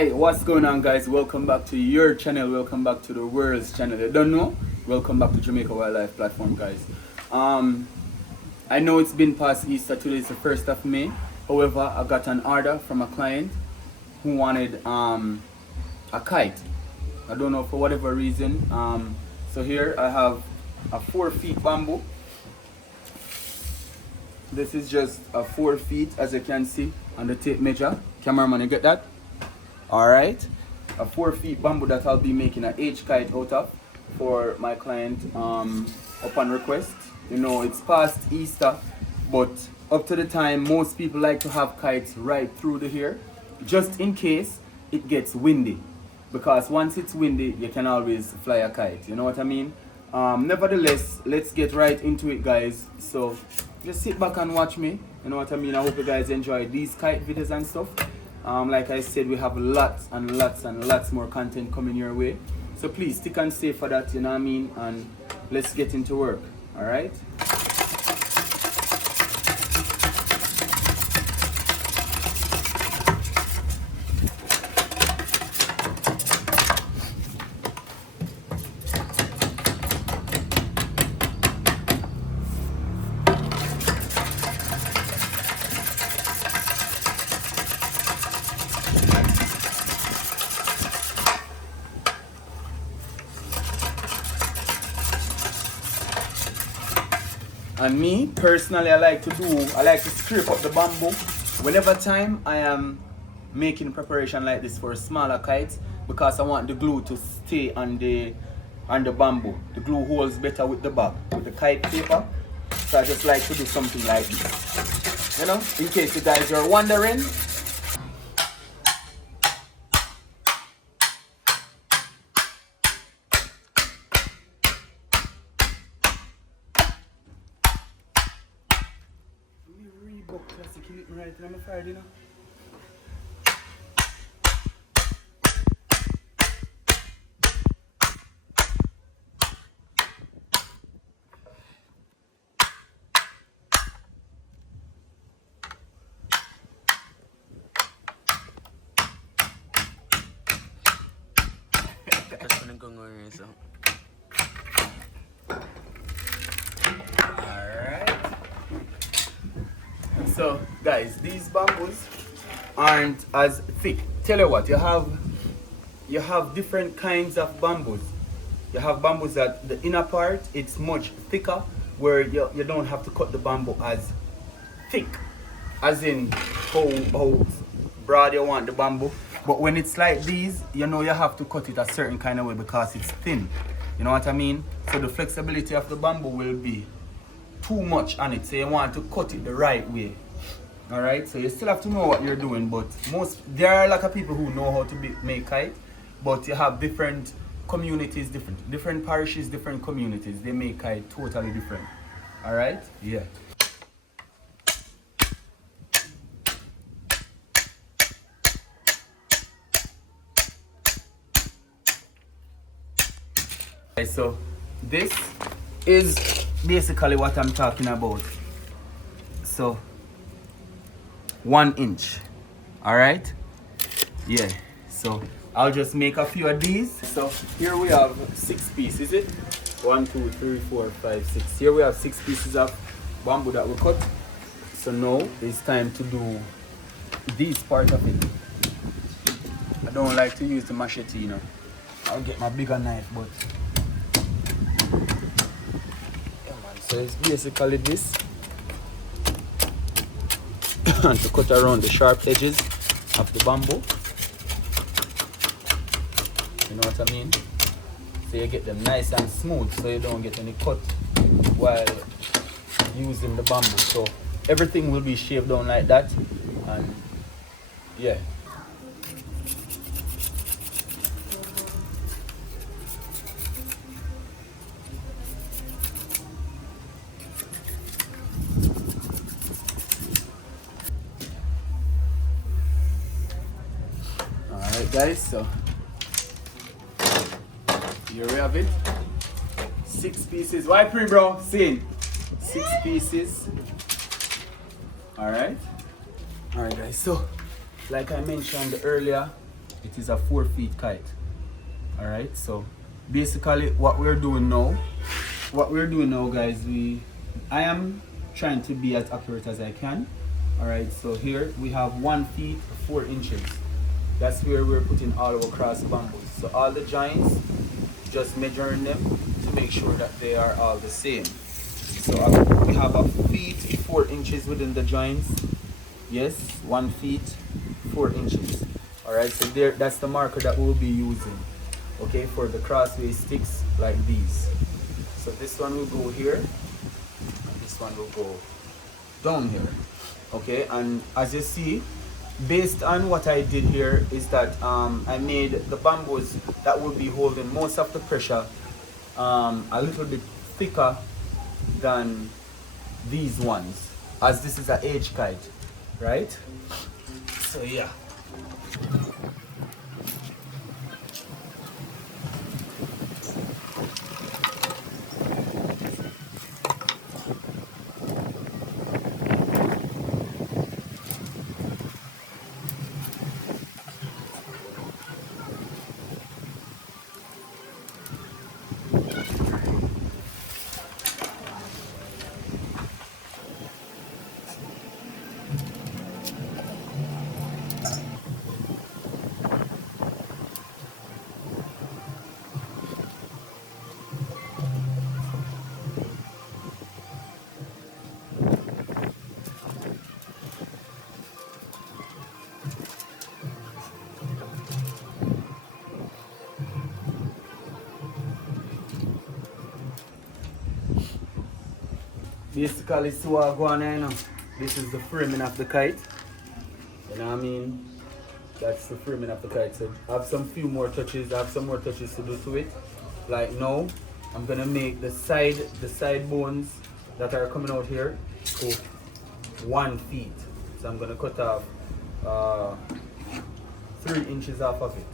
Hi, what's going on, guys? Welcome back to your channel. Welcome back to the world's channel. You don't know? Welcome back to Jamaica Wildlife Platform, guys. I know it's been past Easter. Today is the 1st of May. However, I got an order from a client who wanted a kite. I don't know, for whatever reason. So here I have a 4 feet bamboo. This is just a 4 feet, as you can see on the tape measure. Cameraman, you get that? Alright, a 4 feet bamboo that I'll be making an H kite out of for my client upon request. You know, it's past Easter, but up to the time most people like to have kites right through the hair, just in case it gets windy, because once it's windy you can always fly a kite, you know what I mean? Nevertheless, let's get right into it, guys. So just sit back and watch me, you know what I mean? I hope you guys enjoy these kite videos and stuff. Like I said, we have lots and lots more content coming your way, so please stick and stay for that, you know what I mean? And let's get into work. All right. And me personally, I like to scrape up the bamboo whenever time I am making preparation like this for smaller kites, because I want the glue to stay on the bamboo. The glue holds better with the bark, with the kite paper. So I just like to do something like this, you know, in case you guys are wondering. Classic, you hit me right in my Friday, you know. That's gonna go on, so. So guys, these bamboos aren't as thick. Tell you what, you have different kinds of bamboos. You have bamboos that the inner part it's much thicker, where you don't have to cut the bamboo as thick, as in how broad you want the bamboo. But when it's like these, you know, you have to cut it a certain kind of way because it's thin. You know what I mean? So the flexibility of the bamboo will be too much on it, so you want to cut it the right way. All right, so you still have to know what you're doing, but there are a lot of people who know how to make kite, but you have different communities, different parishes, different communities. They make kite totally different. All right, yeah. Okay, so this is basically what I'm talking about. So 1 inch. All right, yeah. So I'll just make a few of these. So here we have 6 pieces, is it? 1 2 3 4 5 6. Here we have 6 pieces of bamboo that we cut. So now it's time to do this part of it. I don't like to use the machete, you know. I'll get my bigger knife, but so it's basically this. And to cut around the sharp edges of the bamboo. You know what I mean? So you get them nice and smooth, so you don't get any cut while using the bamboo. So everything will be shaved down like that, and yeah. Alright guys, so here we have it. 6 pieces. Why pre, bro? Sin. 6 pieces. Alright. Alright guys, so like I mentioned earlier, It is a 4 feet kite. Alright, so basically what we're doing now, guys, I am trying to be as accurate as I can. Alright, so here we have 1 feet 4 inches. That's where we're putting all our cross bamboos. So all the joints, just measuring them to make sure that they are all the same. So we have a feet 4 inches within the joints. Yes, 1 feet 4 inches. Alright, so there, that's the marker that we'll be using, okay, for the crossway sticks like these. So this one will go here, and this one will go down here, okay. And as you see, based on what I did here is that I made the bamboos that will be holding most of the pressure a little bit thicker than these ones, as this is an H kite, right? So yeah. Basically, so what I go on here now. This is the framing of the kite. You know what I mean? That's the framing of the kite. So I have some few more touches. I have some more touches to do to it. Like now, I'm gonna make the side bones that are coming out here to 1 feet. So I'm gonna cut off 3 inches off of it,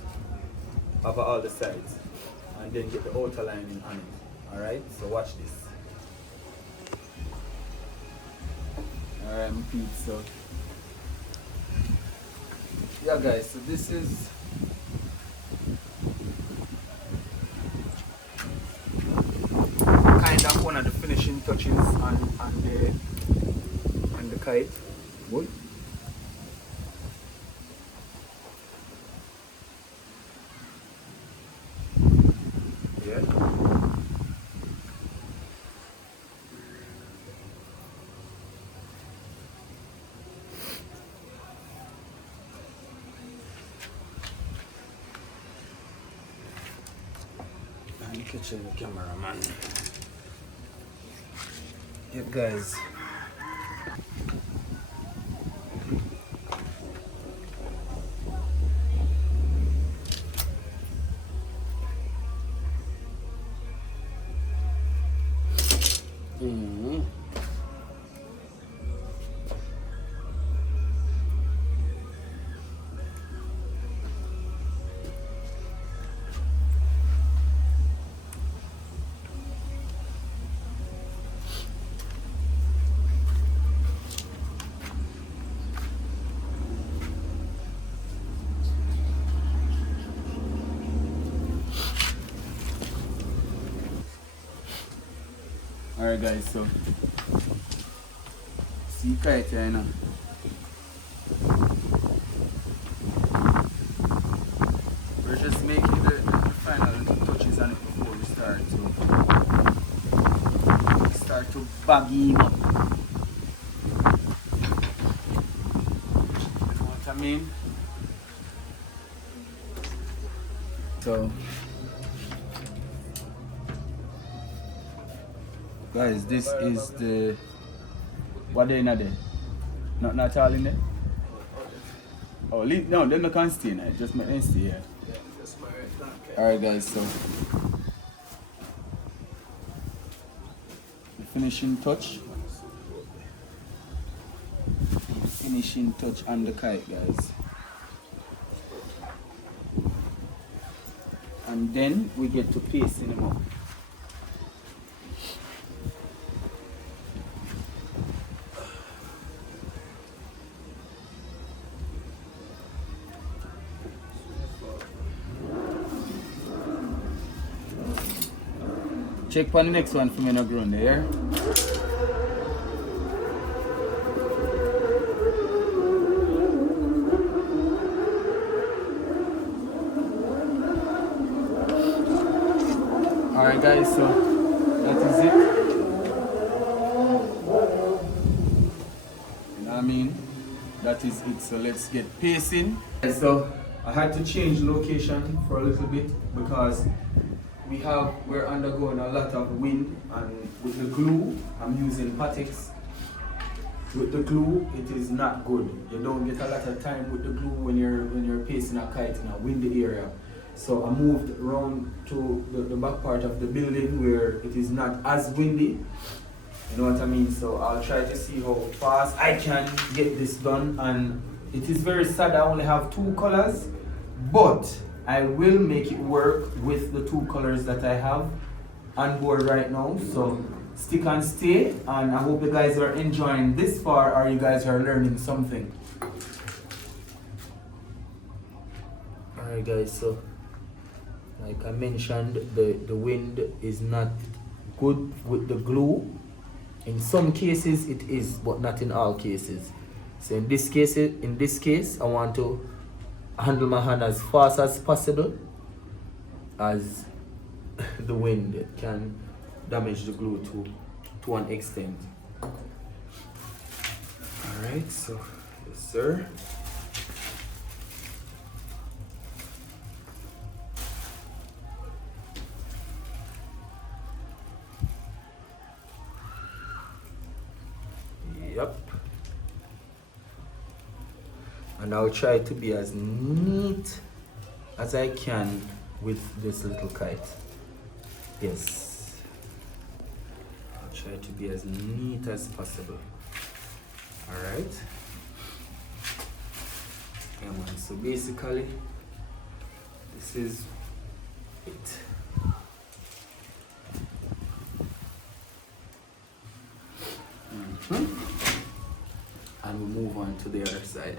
of all the sides, and then get the outer lining on it. All right. So watch this. Alright, my peeps, so yeah guys, so this is kind of one of the finishing touches on the kite. What? Yeah. Catching the cameraman. Yep, guys. Alright guys, so see kite here now. We're just making the final little touches on it before we start to baggy him up. You know what I mean? So guys, this is the what they in there? Not all in there? Oh, leave, no, them can't stay in there. Just make them stay here. Alright guys, so the finishing touch. The finishing touch on the kite, guys. And then we get to pasting them up. Check for the next one for me on the ground there. Alright guys, so that is it. You know what I mean? That is it. So let's get pacing. So I had to change location for a little bit because we're undergoing a lot of wind, and with the glue I'm using Patix. With the glue it is not good. You don't get a lot of time with the glue when you're pacing a kite in a windy area. So I moved around to the back part of the building where it is not as windy. You know what I mean? So I'll try to see how fast I can get this done. And it is very sad I only have 2 colors, but I will make it work with the 2 colors that I have on board right now. So stick and stay, and I hope you guys are enjoying this far, or you guys are learning something. Alright guys, so like I mentioned, the wind is not good with the glue. In some cases it is, but not in all cases. So in this case, I want to handle my hand as fast as possible, as the wind can damage the glue to an extent. Alright, so yes sir. Yep. And I'll try to be as neat as I can with this little kite. Yes. I'll try to be as neat as possible. Alright. Yeah, man. So basically, this is it. And we'll move on to the other side.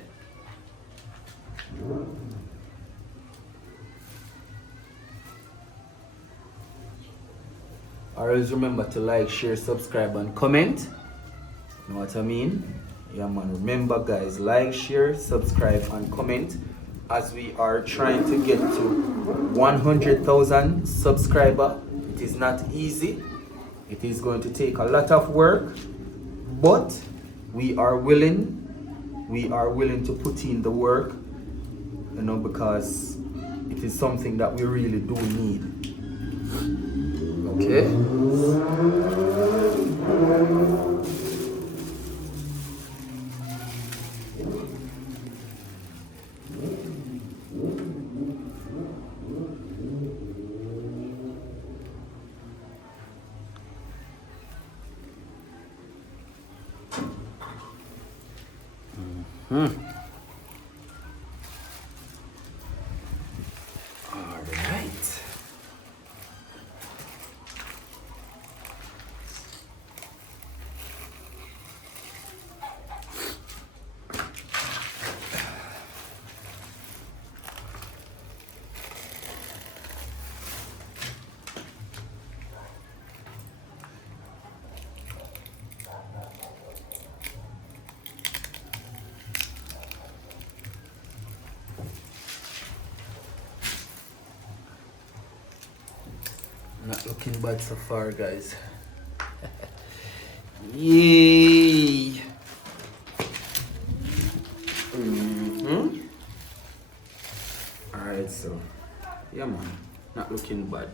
Always remember to like, share, subscribe, and comment. You know what I mean? Yeah man, remember guys, like, share, subscribe, and comment, as we are trying to get to 100,000 subscribers. It is not easy. It is going to take a lot of work, but we are willing to put in the work, you know, because it is something that we really do need. Okay. All right. Not looking bad so far, guys. Yay! Alright, so yeah man, not looking bad.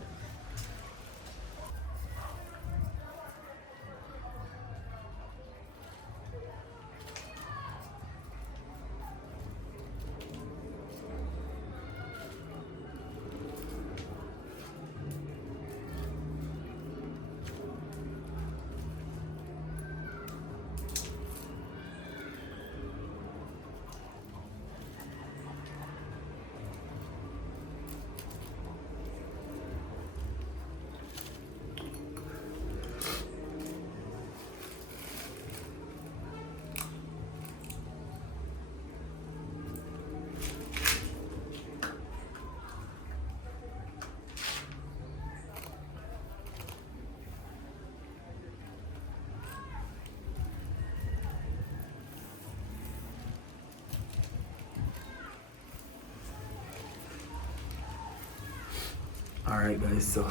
Alright guys, so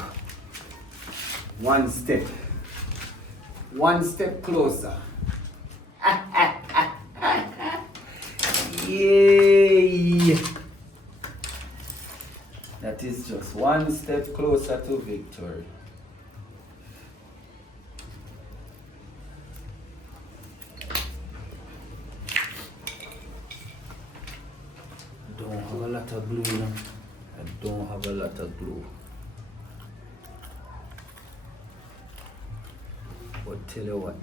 one step closer. Yay! That is just one step closer to victory. Don't have a lot of glue now. I don't have a lot of glue. But tell you what,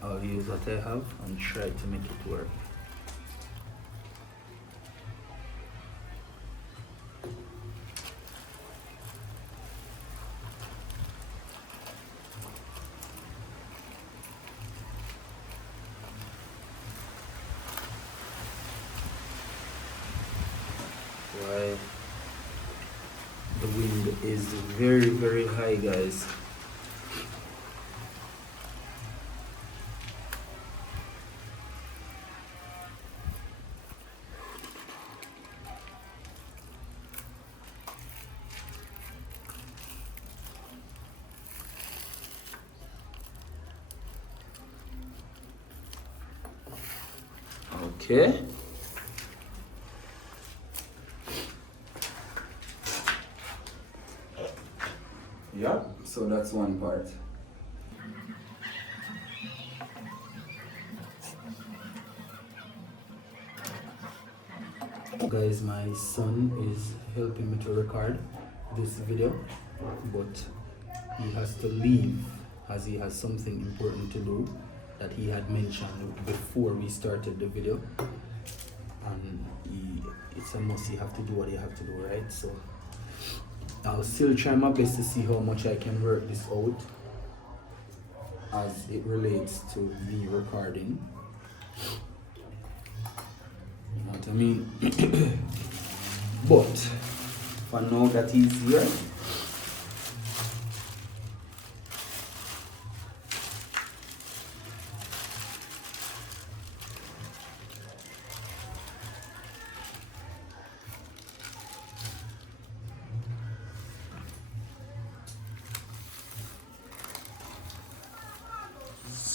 I'll use what I have and try to make it work. Why? The wind is very, very high, guys. Okay. Yeah, so that's one part. Guys, my son is helping me to record this video, but he has to leave as he has something important to do that he had mentioned before we started the video, and it's a must. You have to do what you have to do, right? So I'll still try my best to see how much I can work this out as it relates to the recording. You know what I mean? But for now that he's here,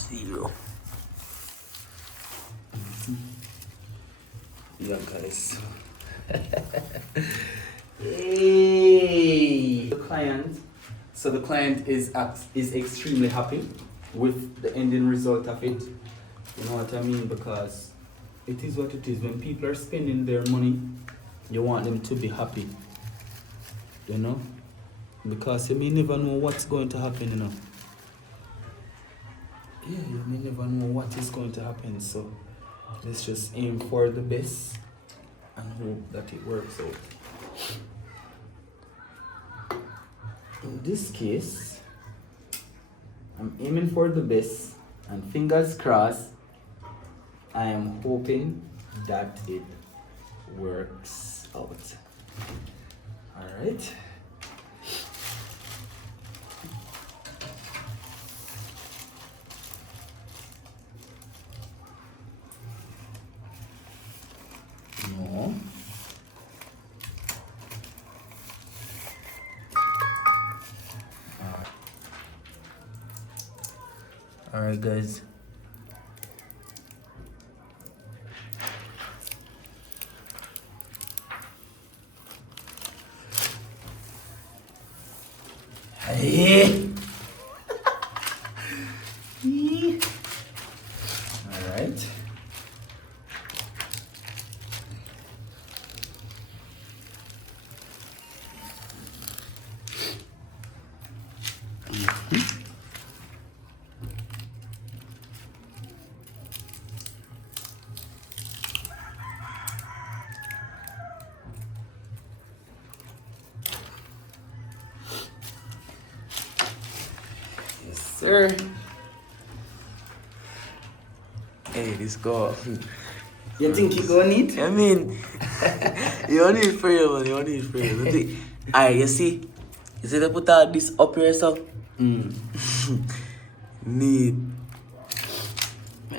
Zero. yeah, guys. Hey! The client is extremely happy with the ending result of it. You know what I mean? Because it is what it is. When people are spending their money, you want them to be happy. You know? Because you may never know what's going to happen, you know. Yeah, you may never know what is going to happen, so let's just aim for the best and hope that it works out. In this case, I'm aiming for the best, and fingers crossed, I am hoping that it works out. Alright. No. Alright guys. Hey. Alright. Sir. Hey, this go. You think you gonna need? I mean, you don't need for you, man. You don't need for you. Alright, you see they put out this up here, so need.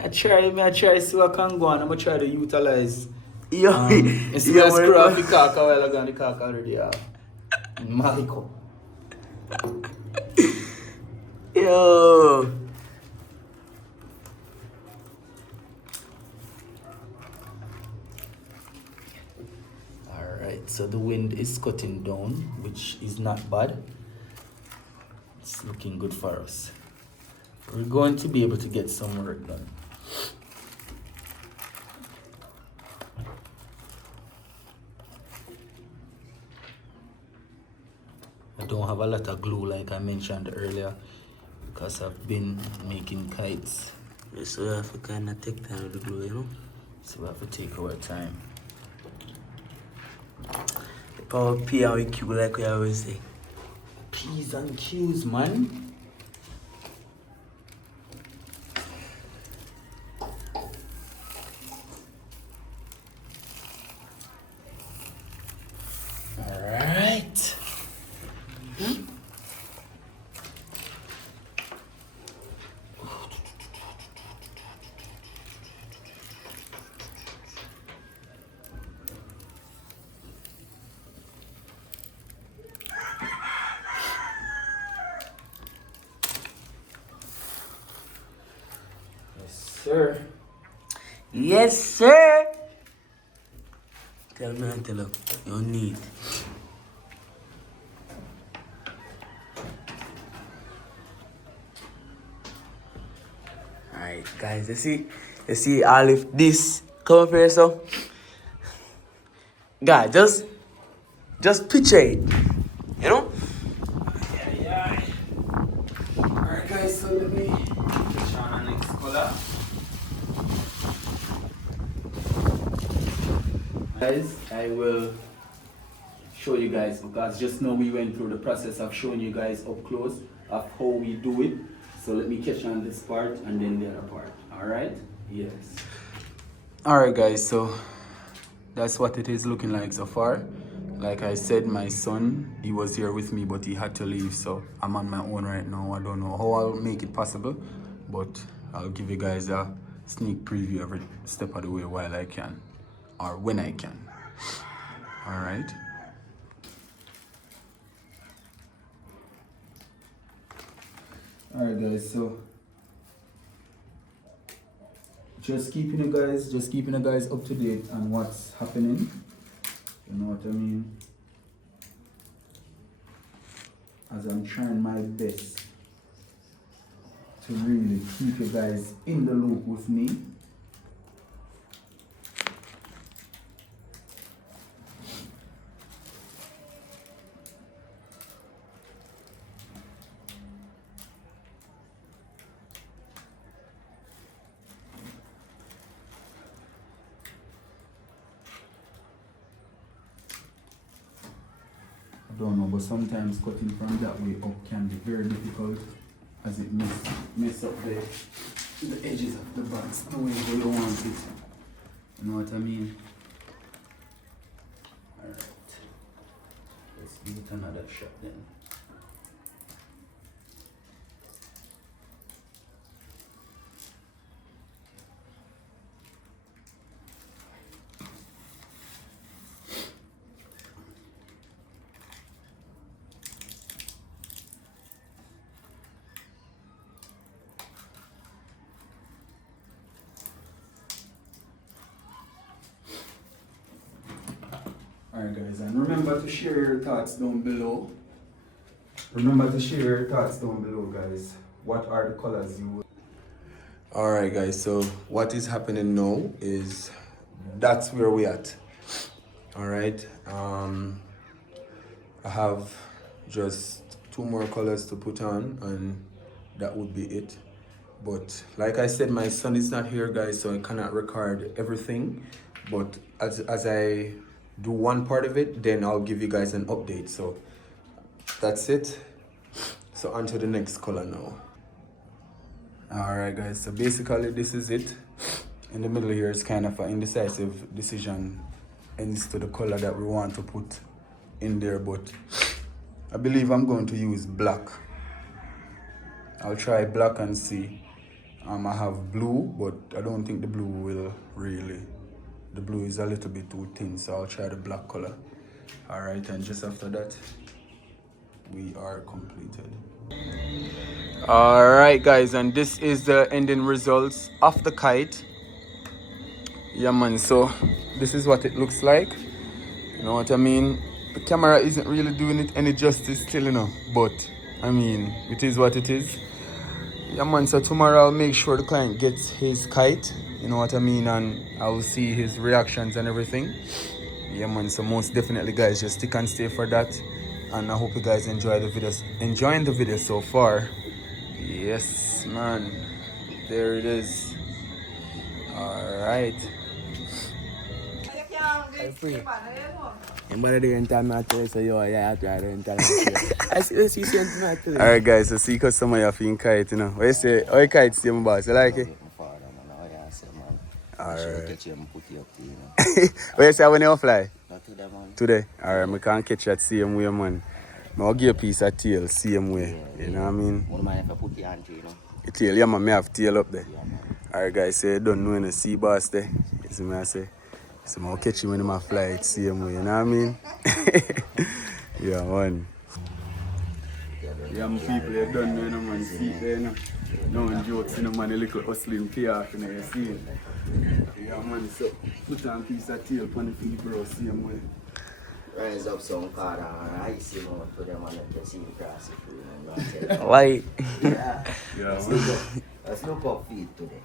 I try see what can go on. I'm gonna try to utilize Yo, It's the yo, screw off the cock a while ago and the cock already have. Mariko. yo. Alright, so the wind is cutting down, which is not bad. It's looking good for us. We're going to be able to get some work done. I don't have a lot of glue like I mentioned earlier because I've been making kites. Yeah, so we have to kind of take time with the glue, you know? So we have to take our time. The power P and we Q like we always say. P's and Q's, man. Alright. Yes, sir. Yes, sir. Tell me and tell her, you need. Alright, guys, you see all of this come up here, so. God, just picture it, you know? Yeah. Alright, guys, so let me switch on the next color. Guys, I will show you guys because just now we went through the process of showing you guys up close of how we do it. So let me catch on this part and then the other part. Alright? Yes. Alright guys, so that's what it is looking like so far. Like I said, my son, he was here with me but he had to leave, so I'm on my own right now. I don't know how I'll make it possible, but I'll give you guys a sneak preview every step of the way while I can, or when I can. Alright. Alright guys, so just keeping you guys up to date on what's happening. You know what I mean? As I'm trying my best to really keep you guys in the loop with me. I don't know, but sometimes cutting from that way up can be very difficult as it mess up the edges of the box the way you want it. You know what I mean? Alright. Let's give it another shot then. Alright guys, and remember to share your thoughts down below. Guys. What are the colors you would... Alright guys, so what is happening now is that's where we at. Alright. I have just 2 more colors to put on and that would be it. But like I said, my son is not here guys, so I cannot record everything. But as I do one part of it, then I'll give you guys an update. So that's it. So on to the next color now. Alright guys, so basically this is it. In the middle here is kind of an indecisive decision ends to the color that we want to put in there, but I believe I'm going to use black. I'll try black and see. I have blue, but I don't think the blue will really The blue is a little bit too thin, so I'll try the black color. All right, and just after that, we are completed. All right, guys, and this is the ending results of the kite. Yeah, man, so this is what it looks like. You know what I mean? The camera isn't really doing it any justice still, you know, but I mean, it is what it is. Yeah, man, so tomorrow I'll make sure the client gets his kite, you know what I mean, and I'll see his reactions and everything. Yeah, man, so most definitely, guys, just stick and stay for that, and I hope you guys enjoying the video so far. Yes, man, there it is. All right. Alright, guys, so see customer you feeling kite, you know. What you say? How you kite see my boss? You like it? Alright. What you say when you fly? Today? Alright, I can't catch that same way, man. I'll give you a piece of tail, same way. You know what I mean? Your tail, yeah, man, I have tail up there. Alright, guys, so you don't know when you see boss there. You see me, I say? So I'll catch you when I fly it same way, you know what I mean? Yeah, man. Yeah, my people, you don't know, you know, man. See it there, you know. No one jokes, you know, man. A little hustling chaos, you know, you see it. Yeah, man, so put on a piece of tail on the feet, bro, same way. Rise up some car and ice, you know, for them and let see the grass if you know. Light. Yeah. Yeah, Let's look up feet today.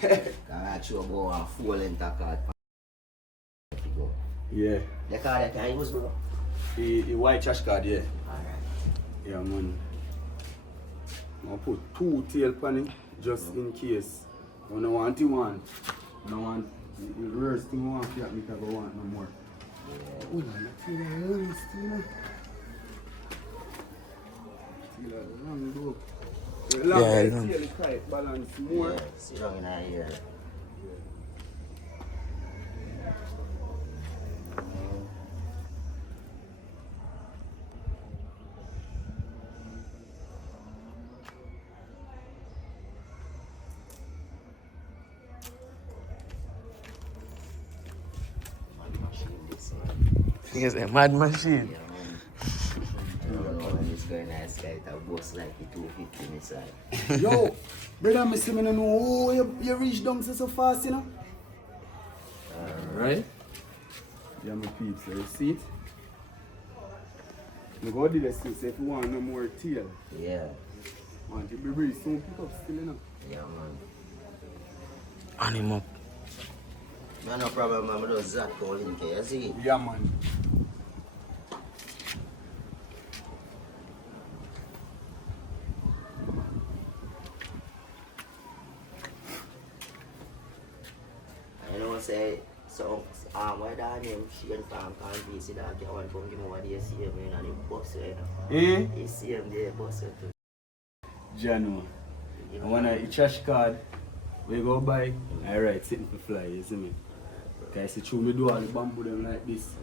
Can I actually go and full length of card? yeah. The card that can use, bro? The white trash card, yeah. Alright. Yeah, man. I'll put 2 tail on it, just in case. I don't want it one. I don't want the worst thing I want to make I go want no more. Oh, man, I feel like I'm still. Yeah, the kite balance more. Yeah, sit down in here. It's a mad machine. Yeah, man. I don't know when it's going nice kite, I bust like the 250 inside. Yo, brother, I see me no know. Oh, you reach down so fast, you know? Alright. Yeah, my peeps, so you see it? I go do this thing, so if you want no more tail, Yeah. want to be breeze, soon pick up still, you know? Yeah, man. On him up. No problem, man. I just zap all in here. You see it? Yeah, man. I know say so why that name she and farm can't be see that one come give me what they see me and the boss you know. You see him there boss too. Jano. I want a trash card. We go buy. Alright, sitting for fly, you see me? Okay, so through me do all the bamboo them like this.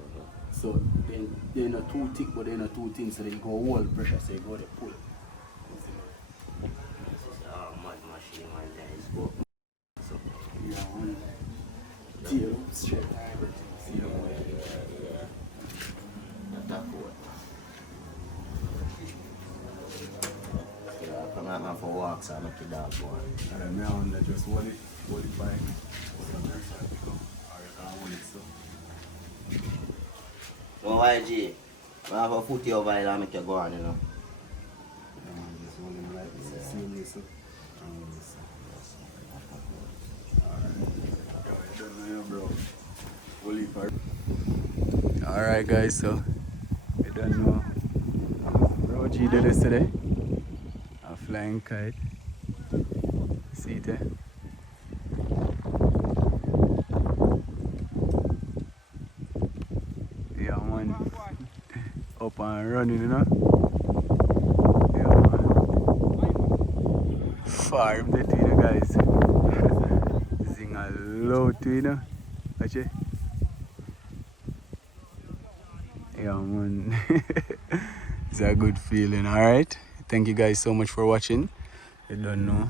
So then they're not too thick but they're not too thin, so they go hold pressure, so you go to pull. This is mud machine man there is go. So Yeah, man. Tail straight everything. See how yeah. That's cool. Yeah, come out man for walks and make it dog go on. and then me on there just hold it by. Or you can hold it so. No YG. I have a foot over here and make you go on, you know. Yeah, man, just hold it like this. See me so. And hold it so. Bro. Alright guys, so you don't know Bro G did this today. A flying kite. See it there? Yeah man. Up and running, you know? Yeah man. Farm the two, guys. Sing a low to, you know? Watch it. Yeah man. It's a good feeling, alright? Thank you guys so much for watching. You don't know.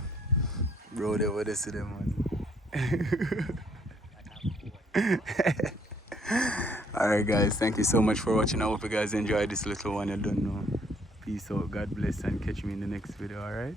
Bro, they were there, man. Alright guys, thank you so much for watching. I hope you guys enjoyed this little one. I don't know. Peace out, God bless, and catch me in the next video, alright?